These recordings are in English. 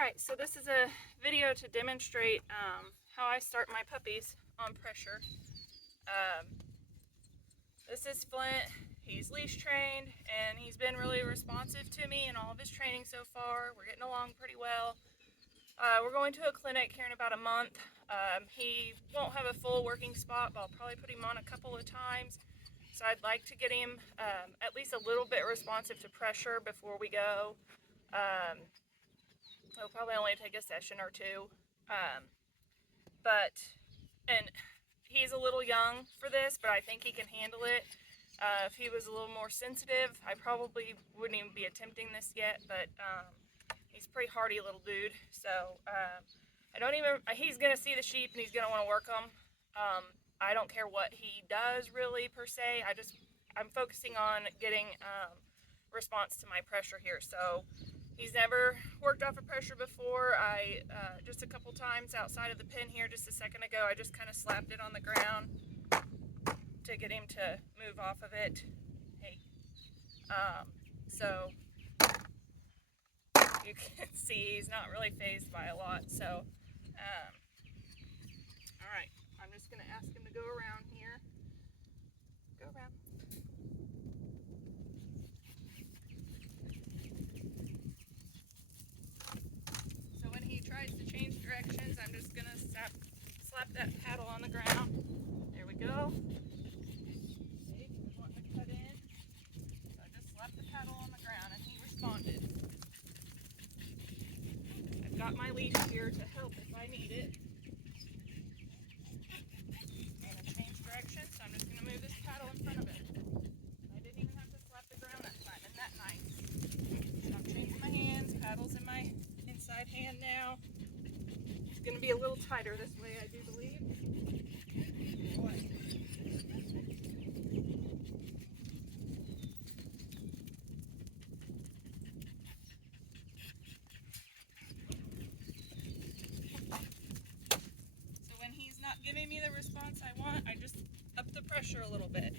Alright, so this is a video to demonstrate how I start my puppies on pressure. This is Flint. He's leash trained and he's been really responsive to me in all of his training so far. We're getting along pretty well. We're going to a clinic here in about a month. He won't have a full working spot, but I'll probably put him on a couple of times. So I'd like to get him at least a little bit responsive to pressure before we go. It'll probably only take a session or two. And he's a little young for this, but I think he can handle it. If he was a little more sensitive, I probably wouldn't even be attempting this yet, but he's a pretty hardy little dude. So he's gonna see the sheep and he's gonna wanna work them. I don't care what he does really per se. I'm focusing on getting response to my pressure here. So he's never worked off of pressure before. Just a couple times outside of the pen here just a second ago, I just kind of slapped it on the ground to get him to move off of it. Hey. So you can see he's not really fazed by a lot. So, all right, I'm just gonna ask him to go around here. Go around. Tries to change directions, I'm just gonna slap that paddle on the ground. There we go. See, he was wanting to cut in. So I just slapped the paddle on the ground and he responded. I've got my leash here to help if I need it. And it changed direction, so I'm just gonna move this paddle in front of it. I didn't even have to slap the ground that time. Isn't that nice? So I'm changing my hands, paddle's in my inside hand now. It's going to be a little tighter this way, I do believe. Boy. So when he's not giving me the response I want, I just up the pressure a little bit.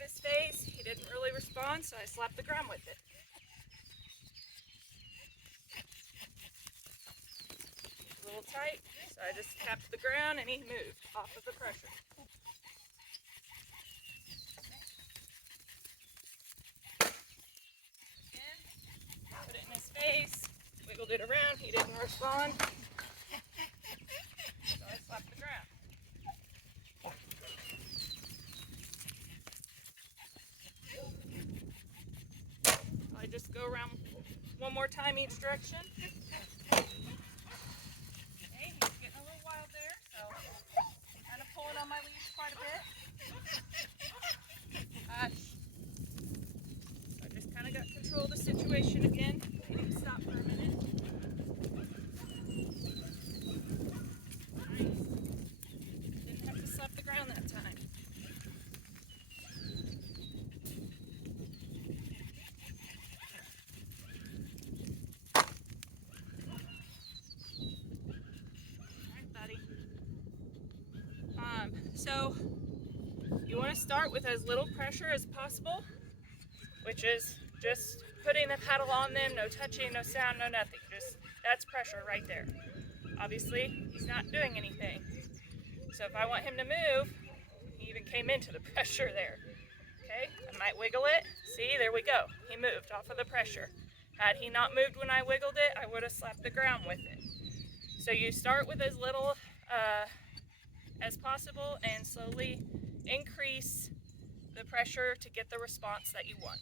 His face. He didn't really respond, so I slapped the ground with it. A little tight, so I just tapped the ground and he moved off of the pressure. Again, put it in his face, wiggled it around, he didn't respond, so I slapped the ground. Just go around one more time each direction. Okay, he's getting a little wild there, so kind of pulling on my leash quite a bit. So I just kind of got control of the situation again. Made him stop for a minute. Nice. Didn't have to slap the ground that time. So you want to start with as little pressure as possible, which is just putting the paddle on them, no touching, no sound, no nothing. That's pressure right there. Obviously, he's not doing anything. So if I want him to move, he even came into the pressure there. Okay, I might wiggle it. See, there we go. He moved off of the pressure. Had he not moved when I wiggled it, I would have slapped the ground with it. So you start with as little as possible and slowly increase the pressure to get the response that you want.